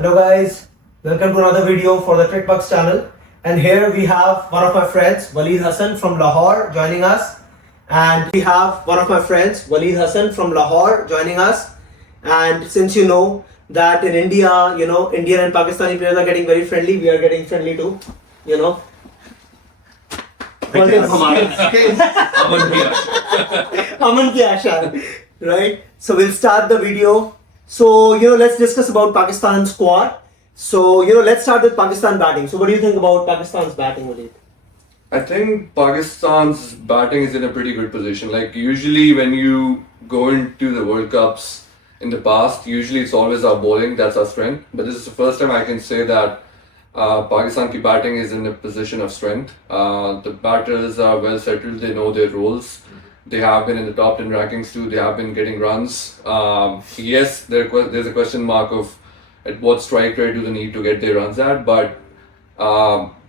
Hello guys, welcome to another video for the Cricket channel. And here we have one of my friends, Waleed Hassan from Lahore joining us. And we have one of my friends, Waleed Hassan from Lahore joining us. And since you know that in India, Indian and Pakistani players are getting very friendly, we are getting friendly too, you know. Aman ki aasha, right? So we'll start the video. So, let's discuss about Pakistan's squad. So, let's start with Pakistan batting. So, what do you think about Pakistan's batting, Waleed? I think Pakistan's batting is in a pretty good position. Like usually when you go into the World Cups in the past, usually it's always our bowling, that's our strength. But this is the first time I can say that Pakistan ki batting is in a position of strength. The batters are well settled, they know their roles. They have been in the top 10 rankings too, they have been getting runs. Yes, there's a question mark of at what strike rate do they need to get their runs at, but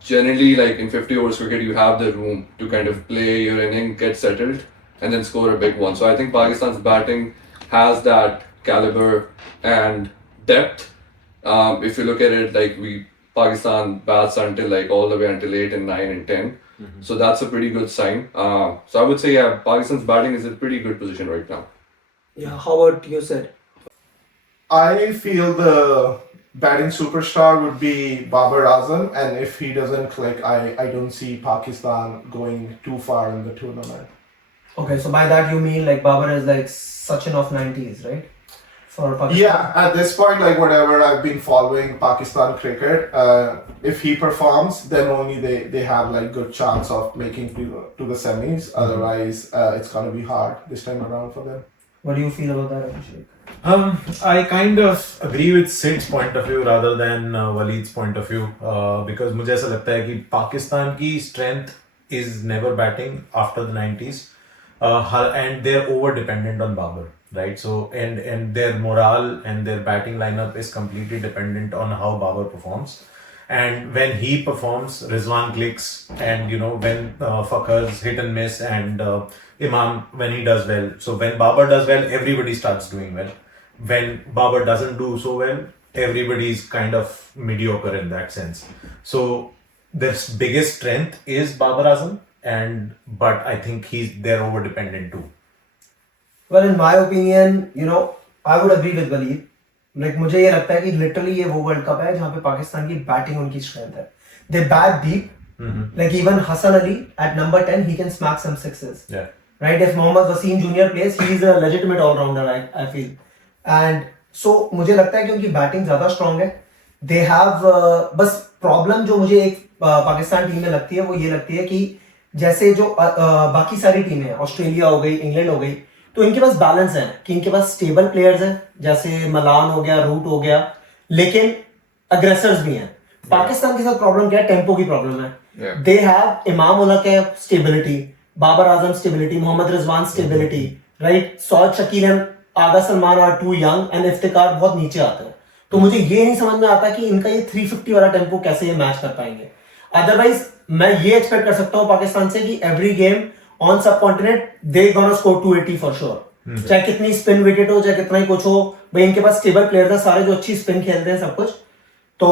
generally like in 50 overs cricket you have the room to kind of play your inning, get settled and then score a big one. So I think Pakistan's batting has that caliber and depth. If you look at it, like Pakistan bats until like all the way until 8 and 9 and 10. So that's a pretty good sign. So I would say, yeah, Pakistan's batting is in a pretty good position right now. Yeah, how about you said? I feel the batting superstar would be Babar Azam, and if he doesn't click, I don't see Pakistan going too far in the tournament. Okay, so by that you mean like Babar is like Sachin of 90s, right? For Pakistan. Yeah, at this point, like whatever I've been following Pakistan cricket, if he performs, then only they have like good chance of making to the semis. Otherwise, it's gonna be hard this time around for them. What do you feel about that, Abhishek? I kind of agree with Sid's point of view rather than Waleed's point of view because मुझे ऐसा लगता है कि पाकिस्तान की strength is never batting after the 90s and they're over dependent on Babar, right? So and their morale and their batting lineup is completely dependent on how Babar performs. And when he performs, Rizwan clicks, and when Fakhr's hit and miss, and Imam when he does well. So when Babar does well, everybody starts doing well. When Babar doesn't do so well, everybody's kind of mediocre in that sense. So their biggest strength is Babar Azam, but I think they're over dependent too. Well, in my opinion, I would agree with Waleed. Like मुझे ये लगता है कि literally ये वो world cup है जहाँ पे पाकिस्तान की बैटिंग उनकी स्ट्रेंथ है. They bat deep. Like even Hassan Ali at number 10, he can smack some sixes. Yeah. Right? If Mohammad Wasim Jr. plays, he is a legitimate all-rounder, I feel. And so मुझे लगता है कि उनकी batting ज़्यादा strong है. They have बस problem जो मुझे एक पाकिस्तान टीम में लगती है वो ये लगती है कि जैसे जो बाकी सारी टीमें ऑस्ट्रेलिया हो गई, इंग्लैंड हो गई, तो इनके पास बैलेंस है कि इनके पास स्टेबल प्लेयर्स हैं जैसे मलान हो गया, रूट हो गया, लेकिन अग्रेसर्स भी हैं. पाकिस्तान के साथ प्रॉब्लम क्या है? टेम्पो की प्रॉब्लम है. दे हैव इमाम उल हक है stability, Babar Azam stability, Mohammad Rizwan stability, right? Saud Shakeel and Agha Salman are too young and Iftikhar बहुत नीचे आते हैं. तो मुझे ये नहीं समझ में आता कि इनका ये 350 वाला टेम्पो कैसे ये मैच कर पाएंगे. अदरवाइज मैं ये एक्सपेक्ट कर सकता हूँ पाकिस्तान से कि एवरी गेम ऑन सब continent they gonna score 280 for sure. चाहे कितनी स्पिन विकेट हो, चाहे कितना ही कुछ हो, भाई इनके पास स्टेबल प्लेयर है सारे जो अच्छी स्पिन खेलते हैं सब कुछ. तो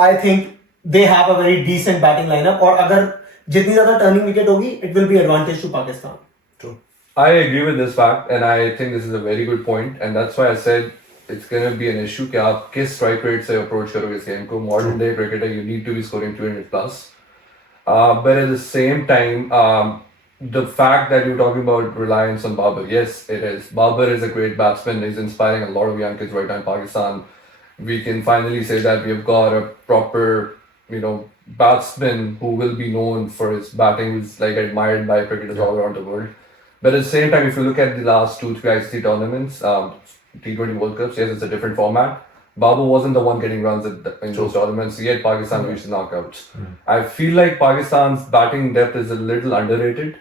I think they have a very decent batting lineup, और अगर जितनी ज्यादा टर्निंग विकेट होगी it will be advantage to Pakistan. True. I agree with this fact, and I think this is a very good point, and that's why I said it's going to be an issue कि आप किस strike rate से approach करोगे इस game को. Modern day cricketer, you need to be scoring 200 plus. But at the same time, the fact that you're talking about reliance on Babar, yes, it is. Babar is a great batsman. He's inspiring a lot of young kids right now in Pakistan. We can finally say that we've got a proper, batsman who will be known for his batting, who's like admired by cricketers all around the world. But at the same time, if you look at the last 2-3 ICC tournaments, T20 World Cups, yes, it's a different format. Babar wasn't the one getting runs in those tournaments, yet Pakistan reached the knockouts. I feel like Pakistan's batting depth is a little underrated.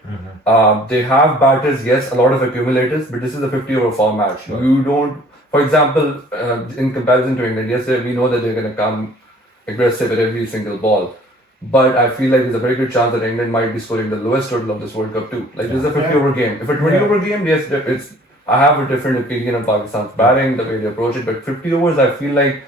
They have batters, yes, a lot of accumulators, but this is a 50-over format. You don't, for example, in comparison to England, yes, we know that they're going to come aggressive at every single ball. But I feel like there's a very good chance that England might be scoring the lowest total of this World Cup too. Like, this is a 50-over game. If a 20-over game, yes, I have a different opinion on Pakistan's batting, the way they approach it. But 50 overs, I feel like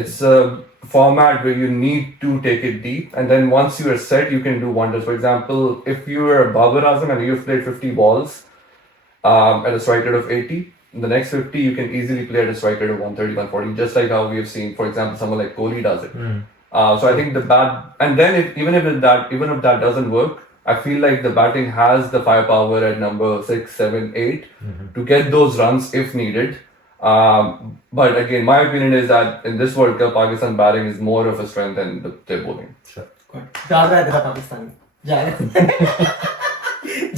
It's a format where you need to take it deep, and then once you are set, you can do wonders. For example, if you are Babar Azam and you've played 50 balls at a strike rate of 80, in the next 50 you can easily play at a strike rate of 130, 140, just like how we have seen, for example, someone like Kohli does it. So I think the bat, and then even if that doesn't work, I feel like the batting has the firepower at number 6, 7, 8 to get those runs if needed. But again, my opinion is that in this World Cup, Pakistan batting is more of a strength than their bowling. Sure. जा रहा है तेरा पाकिस्तानी जा रहा है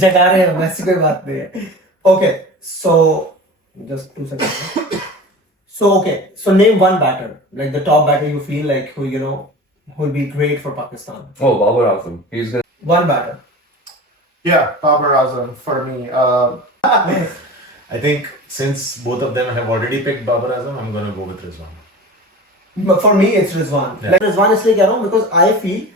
जगा रहे हैं वैसी कोई बात नहीं है. Okay, so just 2 seconds. So name one batter, like the top batter you feel like who will be great for Pakistan. Oh, Babar Azam. He's gonna. One batter. Yeah, Babar Azam for me. I think since both of them have already picked Babar Azam, I'm gonna go with Rizwan. But for me, it's Rizwan. Yeah. Like Rizwan इसलिए कह रहा हूँ because I feel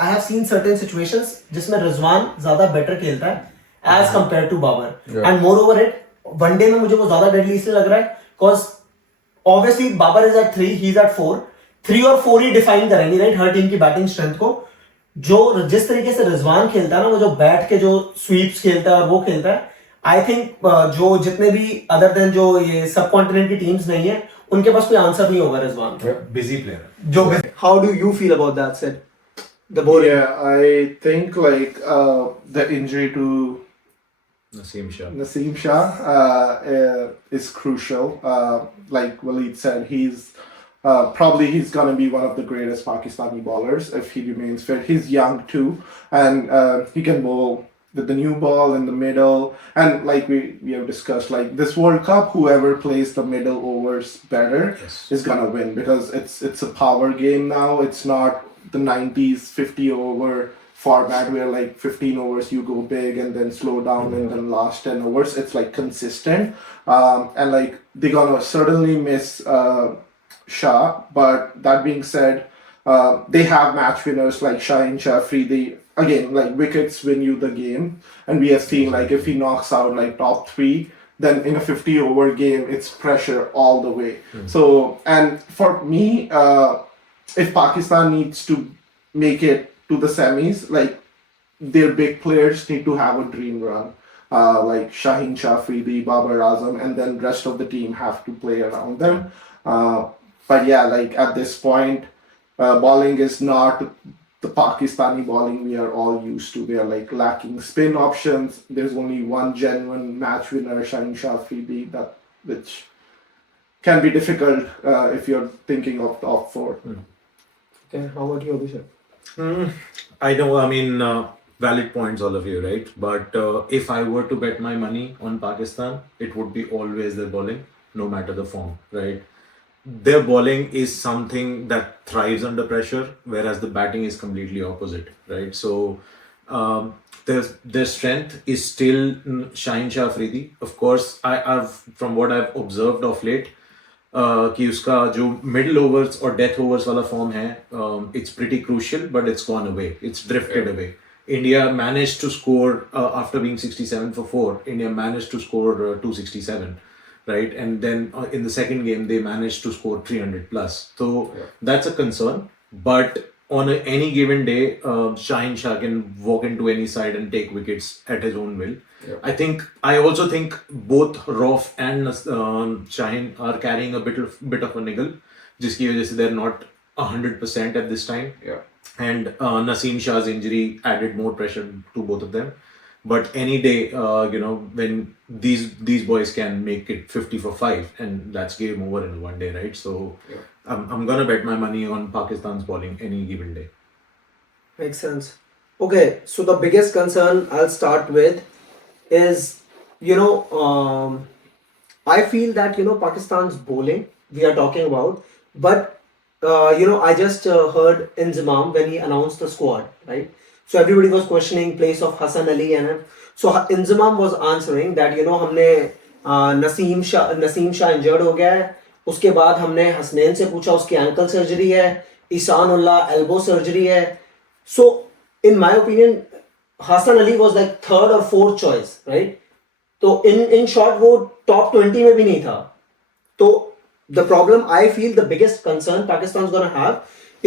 I have seen certain situations जिसमें Rizwan ज़्यादा better खेलता है as compared to Babar. Yeah. And moreover it, one day में मुझे वो ज़्यादा deadly इसलिए लग रहा है because obviously Babar is at 3, he's at 4. 3 और 4 ही define करेंगे right हर टीम की बैटिंग स्ट्रेंथ को. जो जिस तरीके से रिजवान खेलता है ना, वो जो बैठ के जो स्वीप्स खेलता है और वो खेलता है, आई थिंक जो जितने भी अदर देन जो ये सब कॉन्टिनेंट की टीम्स नहीं है उनके पास कोई आंसर नहीं होगा रिजवान का. Busy player. जो how do you feel about that set the bowling? Yeah, I think like the injury to Naseem Shah is crucial. Like Waleed said, he's gonna be one of the greatest Pakistani bowlers if he remains fit. He's young too, and he can bowl with the new ball in the middle. And like we have discussed, like this World Cup, whoever plays the middle overs better is gonna win, because it's a power game now. It's not the 90s 50 over format where like 15 overs you go big and then slow down and then last 10 overs. It's like consistent, and like they're gonna certainly miss Shah. But that being said, they have match winners like Shaheen Shah, Afridi. Again, like wickets win you the game, and we have seen like if he knocks out like top 3, then in a 50 over game it's pressure all the way. So, and for me, if Pakistan needs to make it to the semis, like their big players need to have a dream run, like Shaheen Shah, Afridi, Babar Azam, and then rest of the team have to play around them. But yeah, like at this point, bowling is not the Pakistani bowling we are all used to. They are like lacking spin options. There's only one genuine match winner, Shaheen Shah Afridi, which can be difficult if you're thinking of top 4. Okay, how about you, Abhishek? I know, I mean, valid points, all of you, right? But if I were to bet my money on Pakistan, it would be always their bowling, no matter the form, right? Their bowling is something that thrives under pressure, whereas the batting is completely opposite, right? So their strength is still Shaheen Shah Afridi. Of course, I've from what I've observed of late, कि उसका जो middle overs और death overs वाला form है, it's pretty crucial, but it's gone away. It's drifted away. India managed to score after being 67 for 4. India managed to score 267. Right, and then in the second game they managed to score 300 plus. So that's a concern. But on any given day, Shaheen Shah can walk into any side and take wickets at his own will. I also think both Rauf and Shaheen are carrying a bit of a niggle, जिसकी वजह से they're not 100% at this time. And Naseem Shah's injury added more pressure to both of them. But any day, when these boys can make it 50 for 5, and that's game over in one day, right? So I'm gonna bet my money on Pakistan's bowling any given day. Makes sense. Okay, so the biggest concern I'll start with is, I feel that, Pakistan's bowling, we are talking about, but, I just heard Inzamam when he announced the squad, right? So everybody was questioning place of Hassan Ali, and so Inzamam was answering that, हमने Naseem Shah injured हो गया है, उसके बाद हमने हसनैन से पूछा, उसकी ankle surgery है, ईशान उल्लाह elbow surgery है. So in my opinion, Hassan Ali was like 3rd or 4th choice, right? तो in short वो top 20 में भी नहीं था. तो the problem I feel the biggest concern Pakistan's gonna have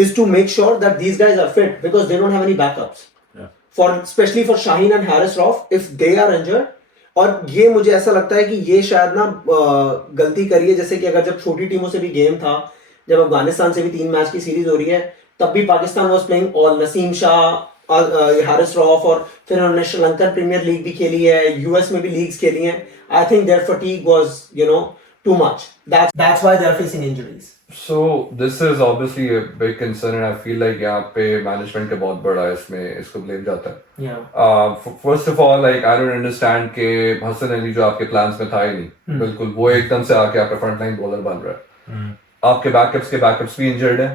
is to make sure that these guys are fit because they don't have any backups. Yeah. For especially for Shaheen and Haris Rauf, if they are injured, और ये मुझे ऐसा लगता है कि ये शायद ना गलती करी है, जैसे कि अगर जब छोटी टीमों से भी गेम था, जब अफगानिस्तान से भी 3 मैच की सीरीज हो रही है, तब भी Pakistan was playing all Naseem Shah, Haris Rauf, और फिर उन्होंने श्रीलंकन प्रीमियर लीग भी खेली है, यूएस में भी लीग्स खेली हैं. I think their fatigue was too much. That's why they are facing injuries. So this is obviously a big concern, and I feel like यहाँ पे management का बहुत बड़ा इसमें इसको blame जाता है. Yeah. First of all, like I don't understand कि हसन अली जो आपके plans में था ही नहीं, बिल्कुल वो एकदम से आके आपका front line bowler बन रहा है. आपके backups भी injured हैं.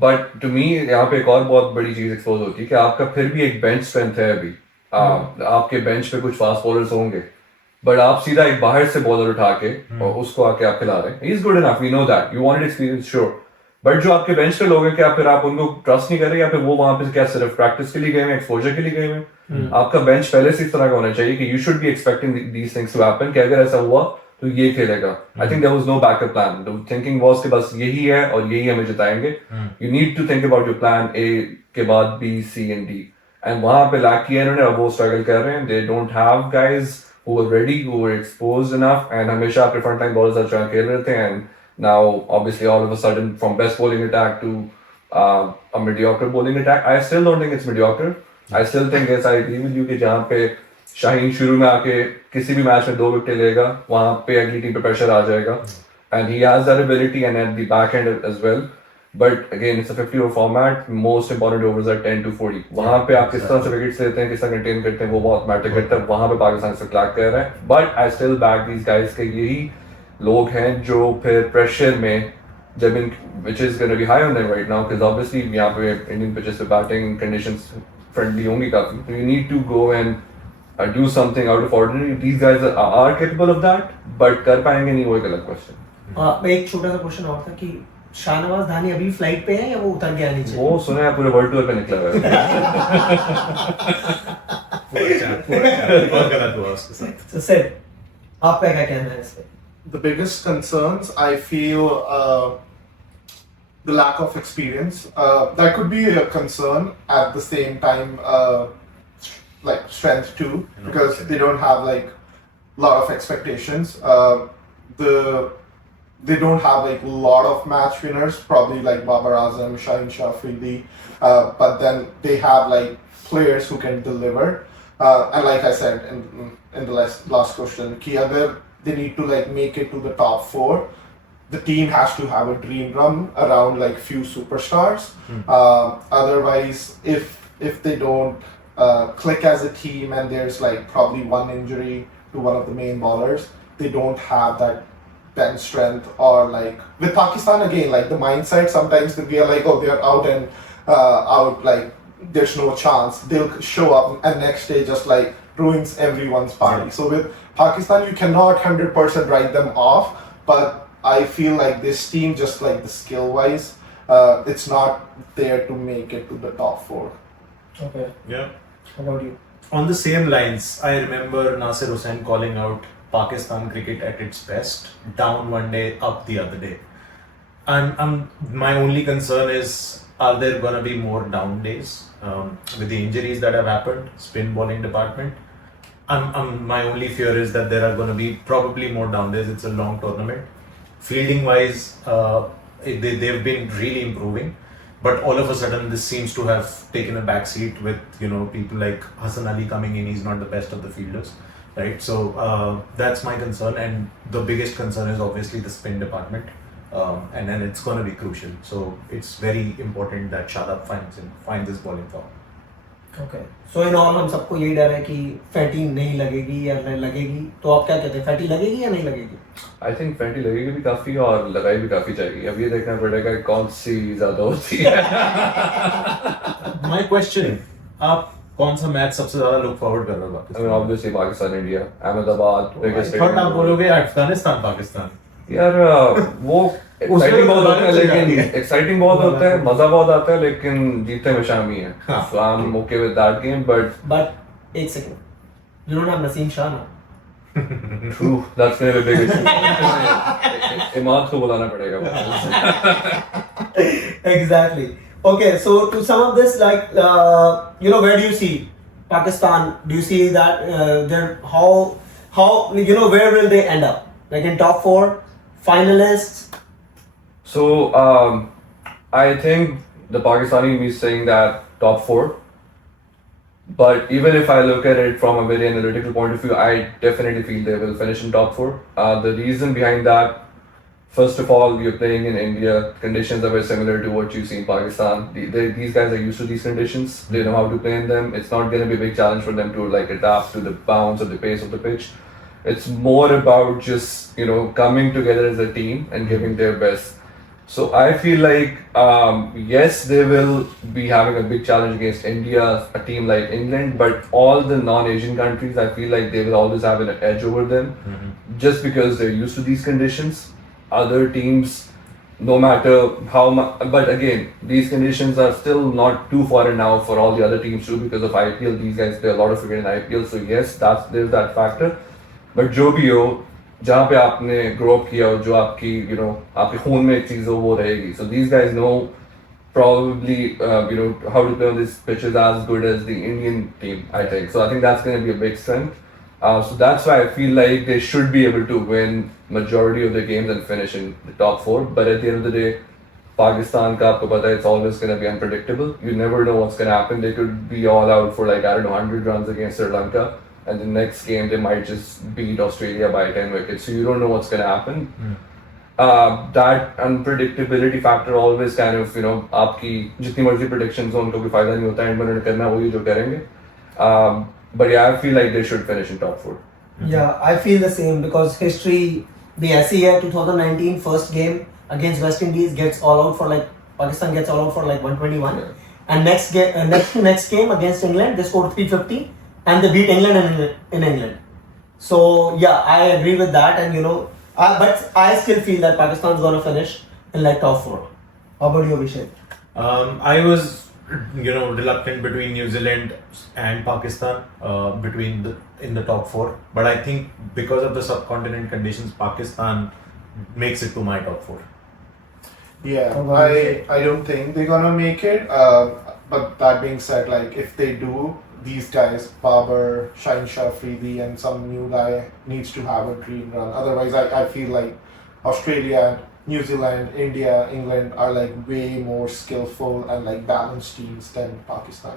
But to me यहाँ पे एक और बहुत बड़ी चीज expose होती है कि आपका फिर भी एक bench strength है अभी. आपके bench पे कुछ fast bowlers होंगे. बट आप सीधा एक बाहर से बॉलर उठा के और उसको आके आप खिला रहे हैं. He's good enough, we know that. You wanted experience, sure. But जो आपके बेंच पे लोग हैं, क्या फिर आप उनको ट्रस्ट नहीं कर रहे, या फिर वो वहां पे क्या सिर्फ प्रैक्टिस के लिए गए हैं, एक्सपोजर के लिए गए हैं? आपका बेंच पहले से इस तरह का होना चाहिए कि you should be expecting these things to happen, कि अगर ऐसा हुआ तो ये खेलेगा. I think there was no backup plan. The thinking was कि बस यही है और यही हमें जिताएंगे. You need to think about your plan A के बाद B, C and D. And वहां पे लैक किया इन्होंने, अब वो स्ट्रगल कर रहे हैं. They don't have guys who were ready, who were exposed enough, and हमेशा आपके front line bowlers अच्छा खेल रहे थे, and now obviously all of a sudden from best bowling attack to a mediocre bowling attack. I still don't think it's mediocre. I still think yes, I agree with you कि जहाँ पे शाहीन शुरू में आके किसी भी मैच में 2 wicket लेगा, वहाँ पे अगली टीम पे प्रेशर आ जाएगा, and he has that ability, and at the back end as well. But again, it's a 50 over format. Most important overs are 10 to 40. वहाँ पे आप किस तरह से विकेट्स लेते हैं, किस तरह कंटेन करते हैं, वो बहुत मैटर करता है. वहाँ पे पाकिस्तान से क्लैक कर रहा है. But I still back these guys के यही लोग हैं जो फिर प्रेशर में जब इन which is going to be high on them right now, because obviously यहाँ पे इंडियन पिचेस पे बैटिंग कंडीशंस फ्रेंडली होंगी काफी. So you need to go and do something out of ordinary. These guys are capable of that, but कर पाएंगे नहीं, वो एक अलग क्वेश्चन. एक छोटा सा क्वेश्चन और था कि शाहनवाज धानी अभी फ्लाइट पे है या वो उतर गया नीचे? वो सुना है पूरे वर्ल्ड टूर पे निकला हुआ है. So Sid, आपका क्या कहना है इस पे? The biggest concerns, I feel, the lack of experience. That could be a concern at the same time, like strength too, because they don't have like lot of expectations. They don't have like a lot of match winners, probably like Babar, Shaheen Shafri, but then they have like players who can deliver. And like I said in the last question, ki agar they need to like make it to the top 4, the team has to have a dream run around like few superstars. Otherwise, if they don't click as a team and there's like probably one injury to one of the main bowlers, they don't have that bench strength. Or like with Pakistan again, like the mindset sometimes we are like, oh, they are out and out, like there's no chance. They'll show up and next day just like ruins everyone's party. So with Pakistan, you cannot 100% write them off, but I feel like this team, just like the skill wise, it's not there to make it to the top 4. Okay. Yeah. How about you? On the same lines, I remember Nasir Hussain calling out Pakistan cricket at its best, down one day, up the other day. And my only concern is, are there going to be more down days with the injuries that have happened, spin bowling department? My only fear is that there are going to be probably more down days. It's a long tournament. Fielding wise, they've been really improving, but all of a sudden this seems to have taken a back seat with people like Hassan Ali coming in. He's not the best of the fielders. Right, so that's my concern, and the biggest concern is obviously the spin department, and then it's going to be crucial. So it's very important that Shadab finds his bowling form. Okay. So in all हम सबको यही डर है कि fatty नहीं लगेगी या लगेगी, तो आप क्या कहते हैं, फैटी लगेगी या नहीं लगेगी? I think फैटी लगेगी भी काफी और लगाई भी काफी चाहिए. अब ये देखना पड़ेगा कौन सी ज्यादा होती है. My question, आप कौन सा मैच सबसे ज्यादा लुक फॉरवर्ड कर रहे हो? I mean, obviously Pakistan India, Ahmedabad, biggest third आप बोलोगे अफगानिस्तान पाकिस्तान. यार वो एक्साइटिंग बहुत होता है, लेकिन एक्साइटिंग बहुत होता है, मजा बहुत आता है, लेकिन जीतते हमेशा हम ही हैं. So I'm okay with that game, but एक second, you don't have Naseem Shah now. True, that's going to be a big issue. Imad को बुलाना पड़ेगा. Exactly. Okay, so to sum up this, like, where do you see Pakistan? Do you see that how where will they end up? Like in top 4, finalists? So I think the Pakistani is saying that top 4. But even if I look at it from a very analytical point of view, I definitely feel they will finish in top 4. The reason behind that, first of all, you're playing in India. Conditions are very similar to what you see in Pakistan. These guys are used to these conditions. They know how to play in them. It's not going to be a big challenge for them to like adapt to the bounce or the pace of the pitch. It's more about just coming together as a team and giving their best. So I feel like yes, they will be having a big challenge against India, a team like England, but all the non-Asian countries, I feel like they will always have an edge over them, just because they're used to these conditions. Other teams, no matter how much, but again, these conditions are still not too foreign now for all the other teams too, because of IPL. These guys play a lot of cricket in IPL, so yes, there's that factor. But जो भी हो, जहाँ पे आपने grow up किया हो, जो आपकी आपके खून में एक चीज़ हो वो रहेगी. So these guys know probably how to play on these pitches as good as the Indian team, I think. So I think that's going to be a big strength. So that's why I feel like they should be able to win majority of their games and finish in the top 4. But at the end of the day, Pakistan ka aapko pata hai, it's always going to be unpredictable. You never know what's going to happen. They could be all out for 100 runs against Sri Lanka, and the next game they might just beat Australia by 10 wickets. So you don't know what's going to happen. That unpredictability factor always kind of आपकी जितनी मर्जी predictions हो उनको कोई फायदा नहीं होता है. इन्होंने करना वही जो करेंगे. But yeah, I feel like they should finish in top 4. Yeah, I feel the same because history, the SEA 2019 first game against West Indies gets all out for Pakistan gets all out for 121, and next game against England they scored 350 and they beat England in England. So yeah, I agree with that, and but I still feel that Pakistan's gonna finish in top 4. How about you, Abhishek? I was reluctant between New Zealand and Pakistan in the top 4, but I think because of the subcontinent conditions, Pakistan makes it to my top 4. Yeah, I don't think they're gonna make it. But that being said, if they do, these guys, Babar, Shaheen Shah Afridi, and some new guy needs to have a dream run. Otherwise, I feel like Australia, New Zealand, India, England are way more skillful and balanced teams than Pakistan.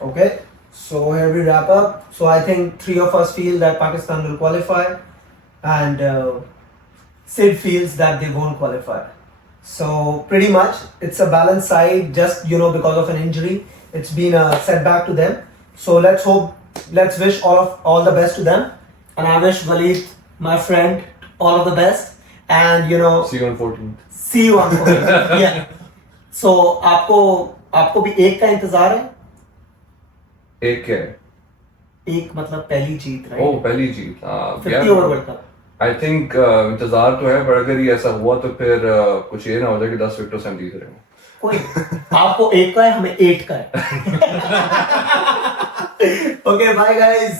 Okay, so here we wrap up. So I think 3 of us feel that Pakistan will qualify, and Sid feels that they won't qualify. So pretty much it's a balanced side, just because of an injury. It's been a setback to them. So let's wish all the best to them, and I wish Waleed, my friend, all of the best. And See you on 14th. See you on 14th. Yeah. So आपको भी एक का इंतजार है? एक क्या है? एक मतलब पहली जीत, right? Oh, पहली जीत. 50 over world cup. I think इंतजार तो है, पर अगर ये ऐसा हुआ तो फिर कुछ ये ना हो जाए कि 10 विकेटों से हम जीत रहे हो. कोई आपको एक का है, हमें 8 का है. Okay, bye guys.